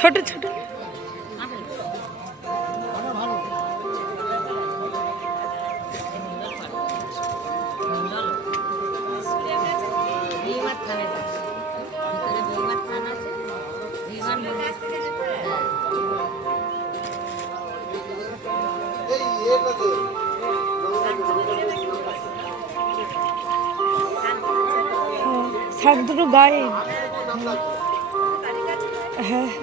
ছোট ছোট বিমার থানে ভিতরে বিমার থান আছে বিমান শাক দুটো গায়ে হ্যাঁ হ্যাঁ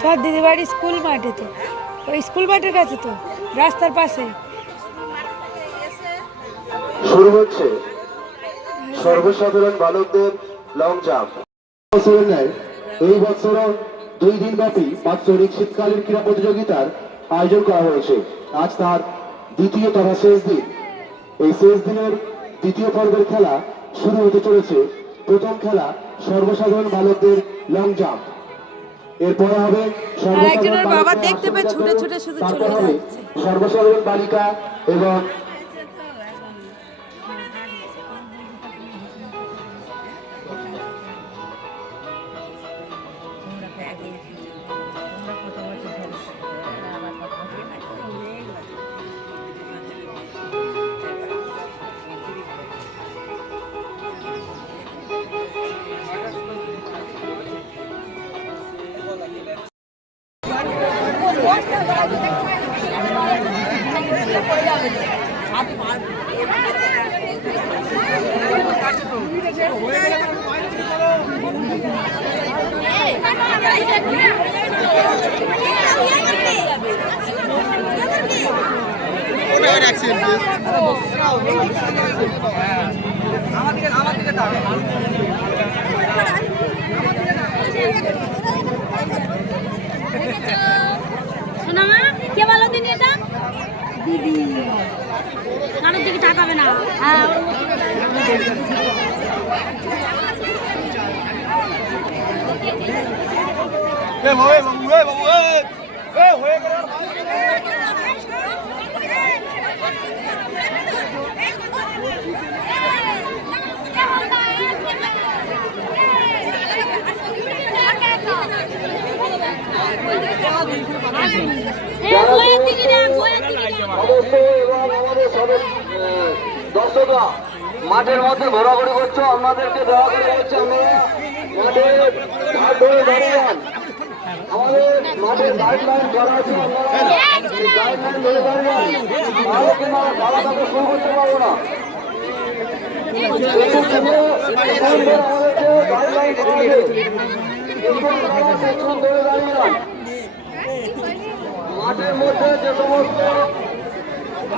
তোমার দিদি বাড়ি স্কুল মাঠে তো। ওই স্কুল মাঠের কাছে তো, রাস্তার পাশে। শুরু হচ্ছে সর্বসাধারণ বালকদের লং জাম্প বছরের ন্যায় এই বছরও দুই দিন ব্যাপী বাৎসরিক শীতকালীন ক্রীড়া প্রতিযোগিতার আয়োজন করা হয়েছে। আজ তার দ্বিতীয় তথা শেষ দিন। এই শেষ দিনের দ্বিতীয় পর্বের খেলা শুরু হতে চলেছে। প্রথম খেলা সর্বসাধারণ বালকদের লং জাম্প এরপরে হবে সর্বসাধারণ বাবা দেখতে পেয়ে ছুটে ছুটে শুধু চলে যাচ্ছে। সর্বসাধারণ বালিকা এবং সোনামা কে বলো দিন এটা? দিদি। কারোর দিকে তাকাবে না। হ্যাঁ। হ্যাঁ সদস্য এবং আমাদের সদস্য আহ, দর্শকরা মাঠের মধ্যে ঘোরাঘুরি করছ। আমাদের গাইডলাইন করা আছে গাইডলাইন ধরে তাহলে কিন্তু আমরা শুরু করতে পারব না। আমাদেরকে দাঁড়িয়ে যান। মাঠের মধ্যে যে সমস্ত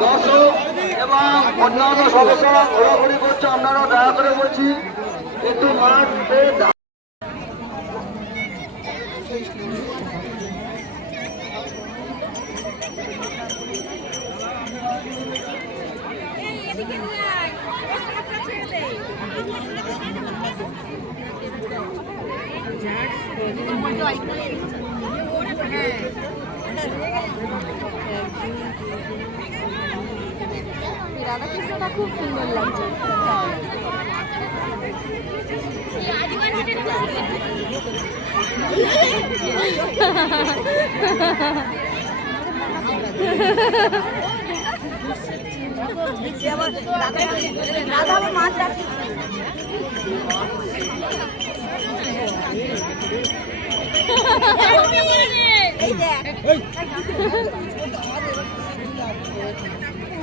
দর্শক এবং অন্যান্য সদস্যরা ঘোরাঘুরি করছে আপনারা দয়া করে বলছি একটু মাঠে দা- রাধাকৃষ্ণটা খুব সুন্দর লাগছে।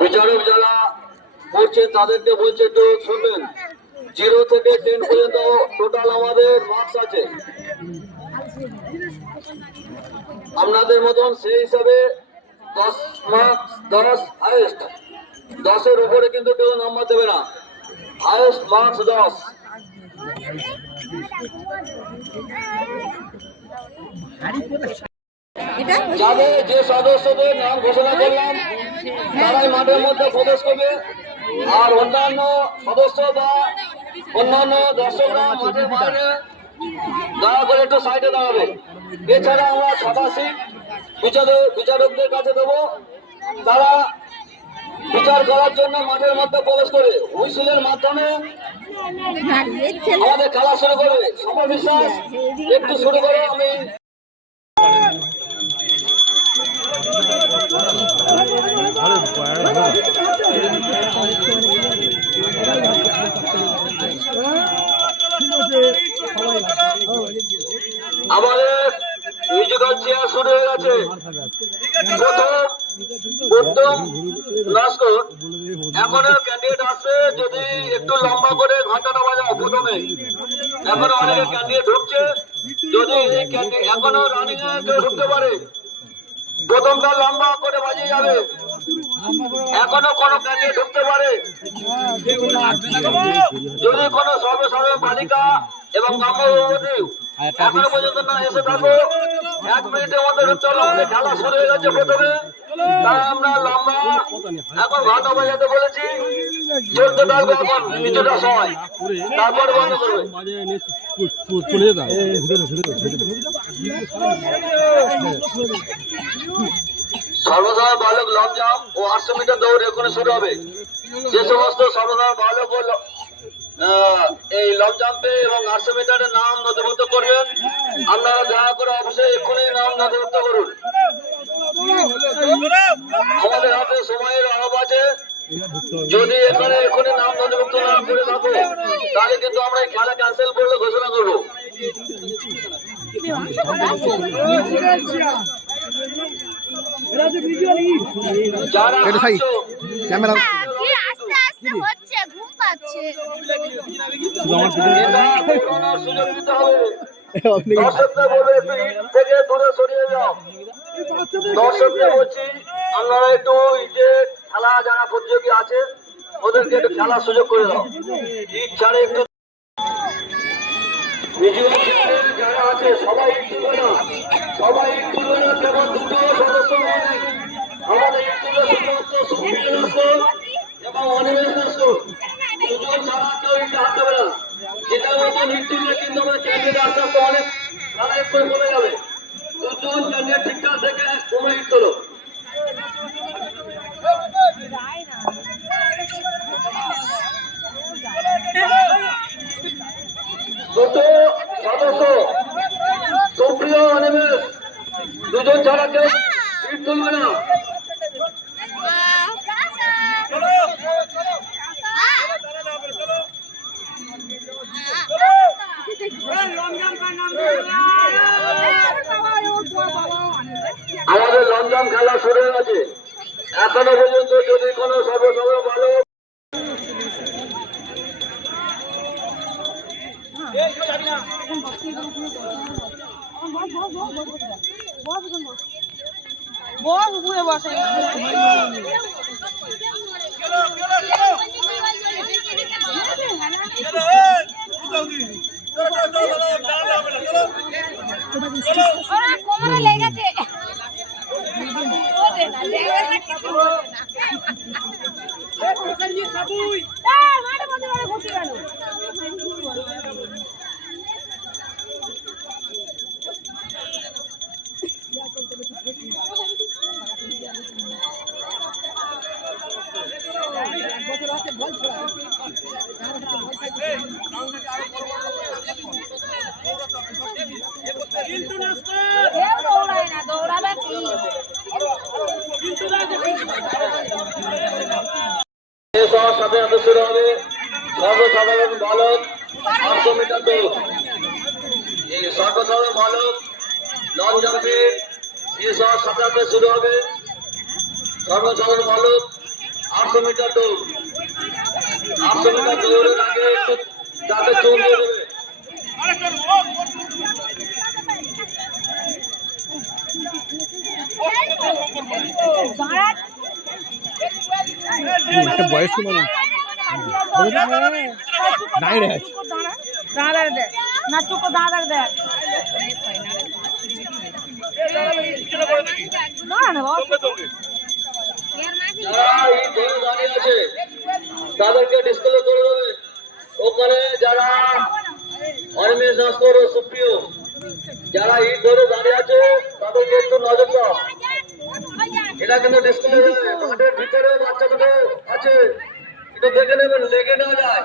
বিচারক যারা করছেন, তাদেরকে বলছে একটু শুনবেন। জিরো থেকে টেন পর্যন্ত টোটাল আমাদের মার্কস আছে। আপনাদের মতন সেই হিসাবে দশ মার্কস দশ হাইয়েস্ট দশের উপরে কিন্তু কেউ নাম্বার দেবে না। হাইয়েস্ট মার্কস দশ। যাদের যে সদস্যদের নাম ঘোষণা করলাম, তারাই মাঠের মধ্যে প্রবেশ করবে। আর অন্যান্য সদস্য বা অন্যান্য দর্শকরা মাঠের বাইরে দয়া করে একটু সাইডে দাঁড়াবে। এছাড়া আমরা সিট বিচারক বিচারকদের কাছে দেবো। তারা বিচার করার জন্য মাঠের মধ্যে প্রবেশ করে। হুইসিলের মাধ্যমে আমাদের খেলা শুরু করবে। বিশ্বাস, একটু শুরু করে আমি। আমাদের মিউজিক্যাল চেয়ার শুরু হয়ে গেছে। প্রথম নাস্কর এখনও ক্যান্ডিডেট আসছে যদি একটু লম্বা করে ঘন্টাটা বাজাও প্রথমে এখনও অনেকে ক্যান্ডিডেট ঢুকছে। যদি এই ক্যান্ডিডেট এখনও রানিং এ কেউ ঢুকতে পারে প্রথমটা লম্বা করে বাজিয়ে যাবে। এখনও কোনো ক্যান্ডিডেট ঢুকতে পারে। যদি কোনো সর্বসাধারণ বালিকা এবং গর্ভবতী এখনও পর্যন্ত না এসে থাকো। এক মিনিটের মধ্যে ঢুকতে হলো খেলা শুরু হয়ে গেছে প্রথমে। এখন সময় তারপরে চলে সর্বসাধারণ বালক লং জাম্প ও আটশো মিটার দৌড় এখানে শুরু হবে। যে সমস্ত সর্বসাধারণ বালক ও এই লং জাম্পে এবং আটশো মিটারের নাম নথিভুক্ত করবেন। আপনারা দয়া করে অবশ্যই এক্ষুনি নাম নথিভুক্ত করুন আমাদের হাতে সময়ের অভাব আছে যদি এখানে এখনই নাম নথিভুক্ত না করে থাকো তাহলে কিন্তু আমরা এই খেলা ক্যান্সেল করলে ঘোষণা করব। যারা আসছো, ক্যামেরা কি আস্তে আস্তে হচ্ছে ঘুম পাচ্ছে। সুযোগ দিতে হবে। দর্শকদের বলবে একটু ইট থেকে দূরে সরিয়ে যাও। দর্শকদের বলছি আপনারা একটু ইটে খেলা যারা প্রতিযোগী আছে, ওদেরকে একটু খেলার সুযোগ করে দাও। ইট ছাড়ে একটু যারা সবাই দুটো সদস্য আমাদের এবং অনিমেষ অনেক যাবে। ঠিকঠাক দেখে তোমরা ইট তোলো দুটো সদস্য সুপ্রিয় অনিমেষ দুজন ছাড়া কেউ ইট তুলবে না আমাদের লঞ্চন খেলা শুরু হয়ে গেছে এখনও পর্যন্ত যদি কোনো সর্বসাধারণ ভালো বস ঘুরে বসে কোমরে লেগেছে। এই সর্বসাধারণ বালক লং জাম্পে শেষ হওয়ার সাথে সাথে শুরু হবে সর্বসাধারণ বালক আটশো মিটার দৌড় আটশো মিটার দৌড়ের আগে একটু তাকে চুন দিয়ে দেবে একটা বয়স্ক মানুষ দাঁড়িয়ে আছে দাঁড়ার দেখ না, চুপ দাঁড়ার দেখ না না তাদেরকে যারা অনিমেষ নস্কর সুপ্রিয়, যারা ঈদ ধরে দাঁড়িয়ে আছে, তাদেরকে একটু নজর দাও। এটা কিন্তু ডিসপ্লে মাঠের ভিতরে বাচ্চা আছে। একটু দেখে নেবেন, লেগে না যায়।